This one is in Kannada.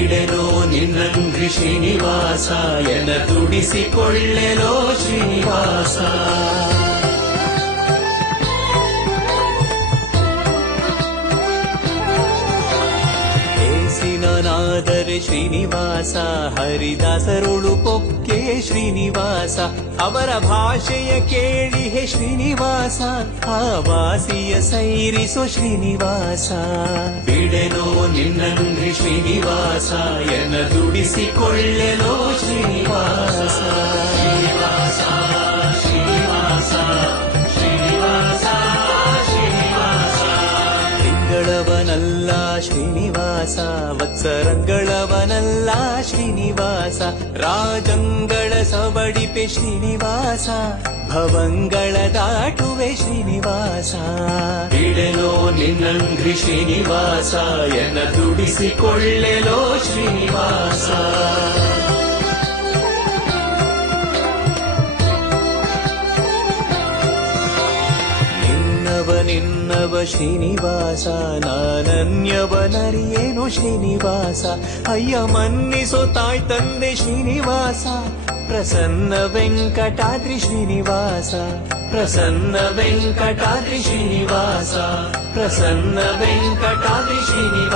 ಬಿಡೆನೋ ನಿನ್ನಂಗ್ರಿ ಶ್ರೀನಿವಾಸ ಎನ ತುಡಿಸಿಕೊಳ್ಳೆಲೋ ಶ್ರೀನಿವಾಸ. ಏಸಿನಾದರೆ ಶ್ರೀನಿವಾಸ, ಹರಿದಾಸರುಳು ಕೊಕ್ಕೆ ಶ್ರೀನಿವಾಸ, ಅವರ ಭಾಷೆಯ ಕೇಳಿ ಹೇ ಶ್ರೀನಿವಾಸ ಆ ವಾಸಿಯ ಸೈರಿಸೋ ಶ್ರೀನಿವಾಸ. ಬಿಡೆನೋ ನಿನ್ನಂಗ್ರಿ ಶ್ರೀನಿವಾಸ ಎನ ದುಡಿಸಿಕೊಳ್ಳೆಲೋ ಶ್ರೀನಿವಾಸ. ಶ್ರೀನಿವಾಸ ಶ್ರೀನಿವಾಸ ಶ್ರೀನಿವಾಸ ತಿಂಗಳವನಲ್ಲ ಶ್ರೀನಿವಾಸ, ವತ್ಸರಂಗಳವನಲ್ಲ ಶ್ರೀನಿವಾಸ. ರಾಜಂಗಳ ಸವಡಿಪೆ ಶ್ರೀನಿವಾಸ ಭವಂಗಳ ದಾಟುವೆ ಶ್ರೀನಿವಾಸ. ಬಿಡೆಲೋ ನಿನ್ನಂಗ್ರಿ ಶ್ರೀನಿವಾಸ ಎನ ದುಡಿಸಿಕೊಳ್ಳೆಲೋ ಶ್ರೀನಿವಾಸ. ನಿನ್ನವ ನಿನ್ನವ ಶ್ರೀನಿವಾಸ ನಾನನ್ಯವನರಿಯೇನು ಶ್ರೀನಿವಾಸ. ಅಯ್ಯ, ಮನ್ನಿಸೋ ತಾಯ್ ತಂದೆ ಶ್ರೀನಿವಾಸ. ಪ್ರಸನ್ನ ವೆಂಕಟಾದ್ರಿ ಶ್ರೀನಿವಾಸ. ಪ್ರಸನ್ನ ವೆಂಕಟಾದ್ರಿ ಶ್ರೀನಿವಾಸ. ಪ್ರಸನ್ನ ವೆಂಕಟಾದ್ರಿ ಶ್ರೀನಿವಾಸ